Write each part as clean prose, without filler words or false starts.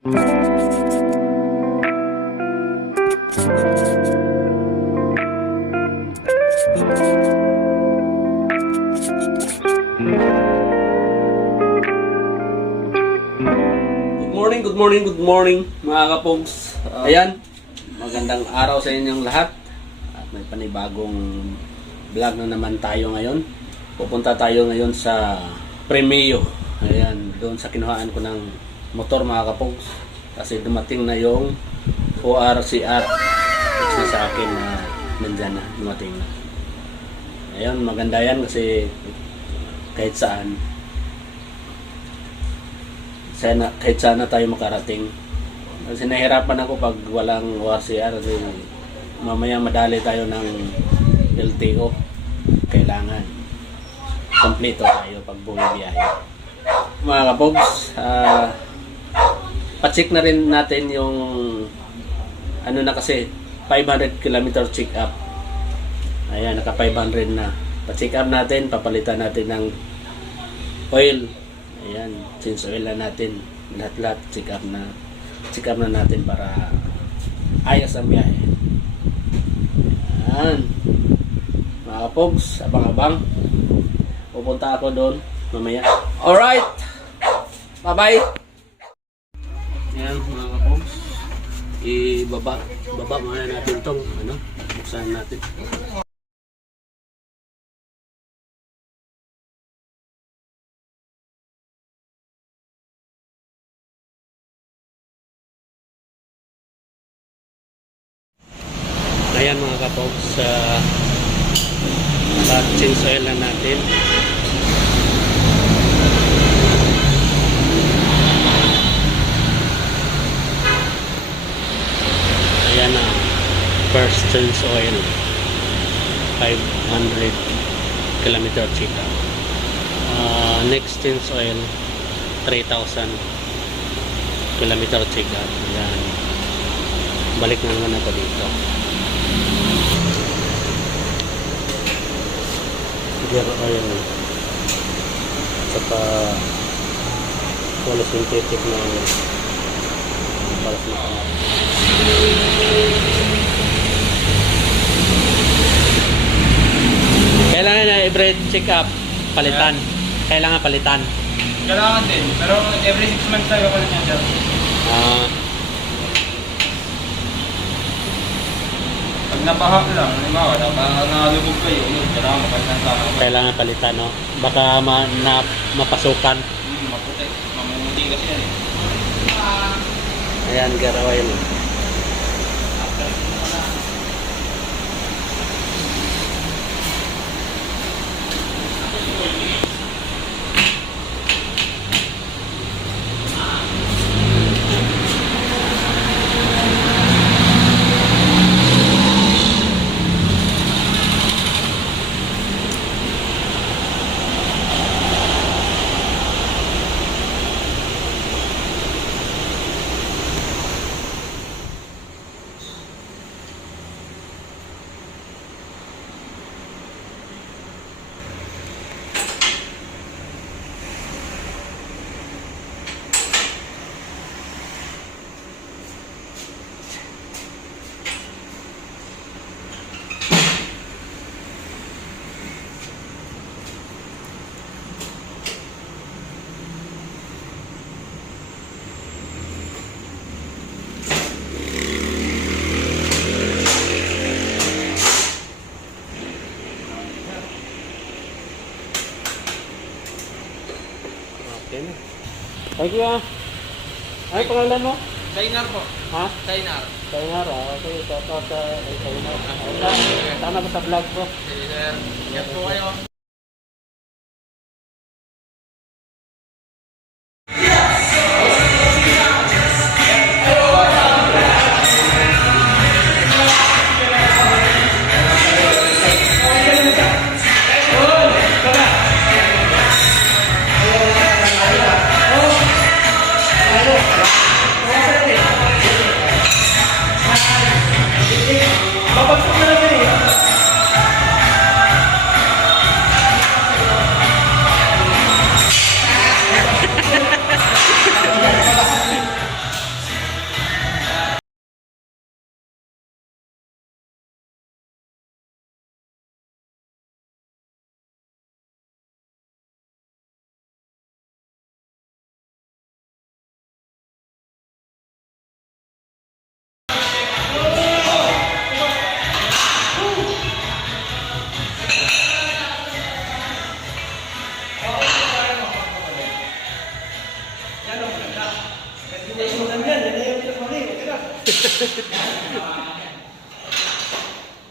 Good morning mga kapogs. Ayan, magandang araw sa inyong lahat. At may panibagong vlog na naman tayo ngayon. Pupunta tayo ngayon sa Premeo. Ayan, doon sa kinuhaan ko ng motor mga kapogs. Kasi dumating na yung ORCR. Text na sa akin na nandyan na, dumating na. Ayan, maganda yan kasi kahit saan kahit sana tayo makarating. Kasi nahirapan ako pag walang ORCR kasi mamaya madali tayo ng LTO. Kailangan kompleto tayo pag bumibiyahe. Mga kapogs, pa-check na rin natin yung ano na kasi 500 km check up. Ayan, naka 500 na. Pa-check up natin, papalitan natin ng oil. Ayan, change oil na natin. Lahat-lahat check up na natin para ayos ang biyahe. Ayan. Mga kapogs, abang-abang. Pupunta ako doon mamaya. Alright! Bye-bye! Ayan mga kapogs. Baba muna natin itong buksan natin. Ayan mga kapogs, change oil na natin. Ayan na, first change oil 500 km check up. Next change oil 3,000 km check up. Ayan, balik na naman ako dito. Gear oil saka wala synthetic na para sa mga kailangan na every check up palitan. Kailangan palitan. Kailangan din, pero every 6 months tayo palit niya dyan. Pag nabaha lang, halimbawa, nalubog kayo, yun, kailangan mapalitan tayo. Kailangan palitan, no? Baka mapasukan. Maputi, mamumuti kasi yan eh. Ayan, garawa yun. Okay na. Thank you ah. Ano pangalan mo? Kainar po. Ha? Kainar. Kainar ah. Okay, toto sa Kainar. Sana ba sa vlog ko? Sige sir. Ingat po kayo.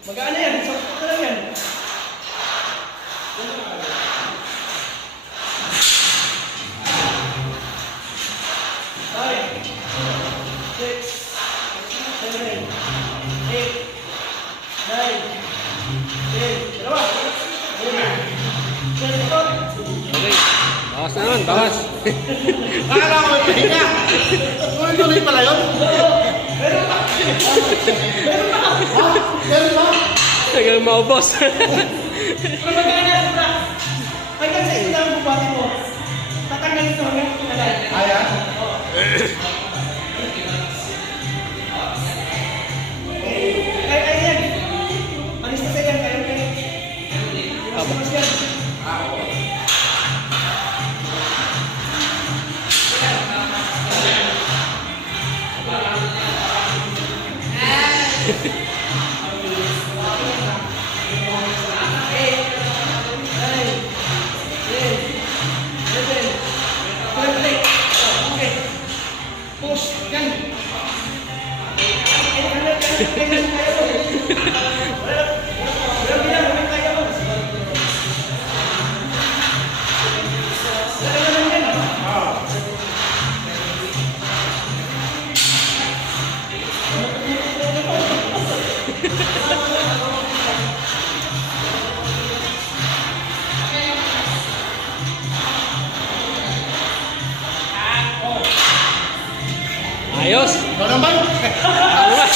Magkano yan? Sakto ka lang yan. Five, six, seven, eight, nine, 10. Dalawa. 11. Okay. Bawas na naman, bawas. Akala ko may pahinga. Tuloy-tuloy pala yun. Meron ba? Hanggang maubos. Pero magkano yan, bro? Hanggang sa ito na ang bubati mo. Tatanggalin ito hanggang ito na lang. Ayan? Ay, yan. Alis na sa yan. Mas yan. Push, yan. Ayos. Ano naman? Ano ba?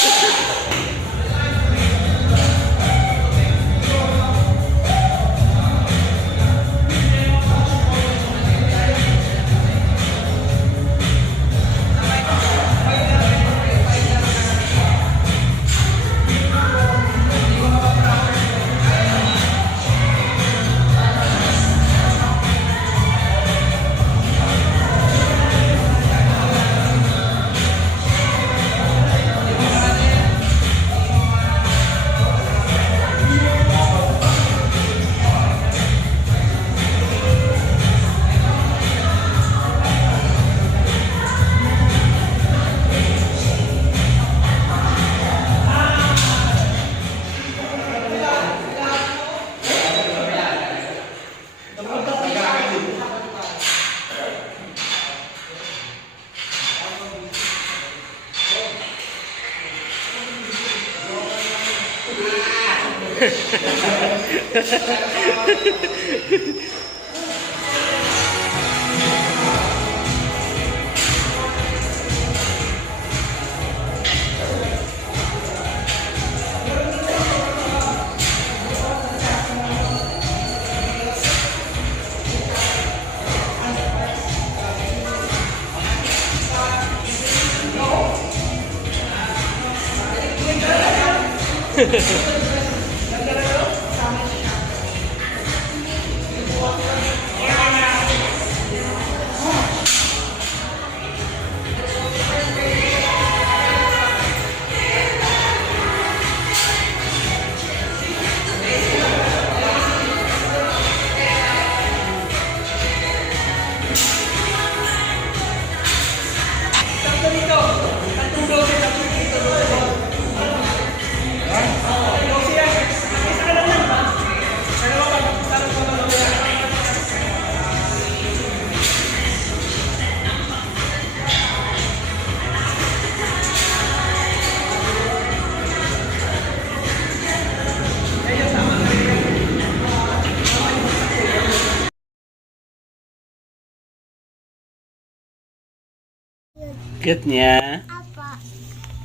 Cute niya. Apa?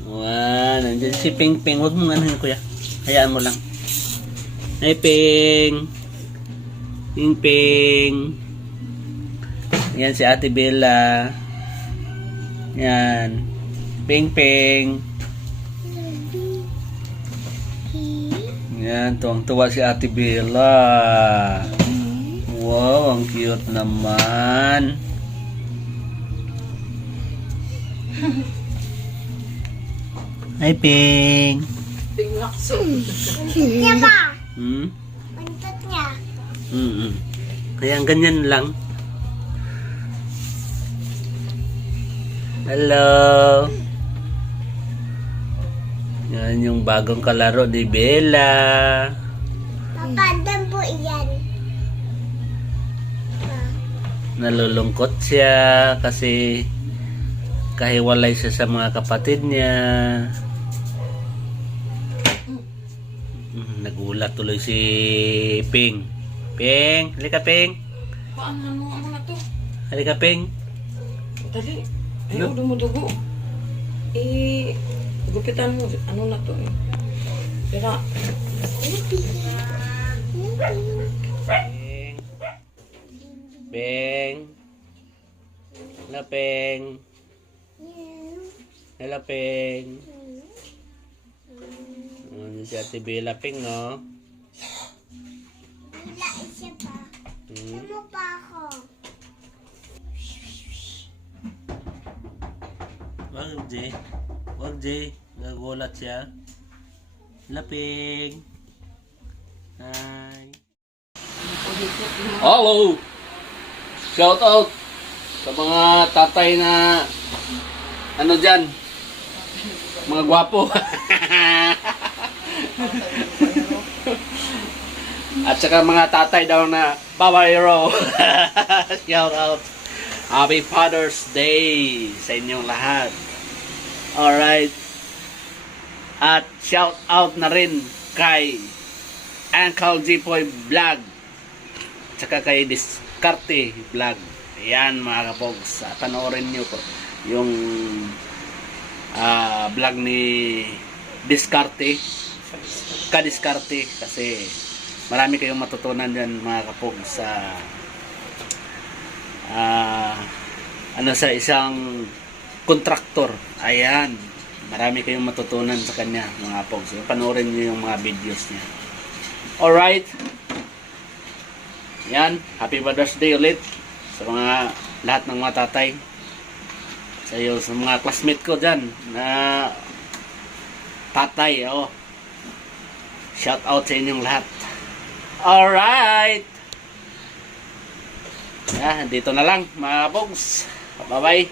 Wow, nandiyan si Ping Ping. Huwag mong anuhin, kuya. Hayaan mo lang. Hi, Ping. Ping Ping. Yan si Ate Bella. Yan. Ping Ping. Yan, tuwang-tuwa si Ate Bella. Wow, ang cute naman. Hi, Ping. Niya ba? Hmm? Untot niya. Kaya ganyan lang. Hello. Yan yung bagong kalaro ni Bella. Papandang po iyan. Nalulungkot siya kasi kahiwalay siya sa mga kapatid niya. Nagulat tuloy si Ping. Ping, halika Ping. Paano ano na to? Halika Ping. Dali. Ayaw, dumudugo. Gupitan mo. Ano na to? Tira. Ping. Ping. Hala Ping. Hala Ping. Ano si Ate Bella Ping, no? Wala siya pa. Sumo pa ako. Wag, Jay. Wag, Jay. Nagulat siya. Laping. Hi. Hello! Shout out sa mga tatay na ano dyan? Mga gwapo. At saka mga tatay daw na babayero. Shout out. Happy Father's Day sa inyong lahat. Alright. At shout out na rin kay Uncle Jipoy Vlog. Tsaka kay Diskarte Vlog. Ayan mga kapogs. Panoorin nyo po yung vlog ni Diskarte. Kadiskarte. Kasi marami kayong matutunan dyan mga kapogs sa sa isang kontraktor. Ayan. Marami kayong matutunan sa kanya mga kapogs. So, panoorin nyo yung mga videos niya. Alright. Yan. Happy Father's Day ulit sa mga lahat ng mga tatay. Sa mga classmate ko dyan na tatay. Oh. Shout out sa inyong lahat. Alright. Dito na lang mga kapogs. Bye bye.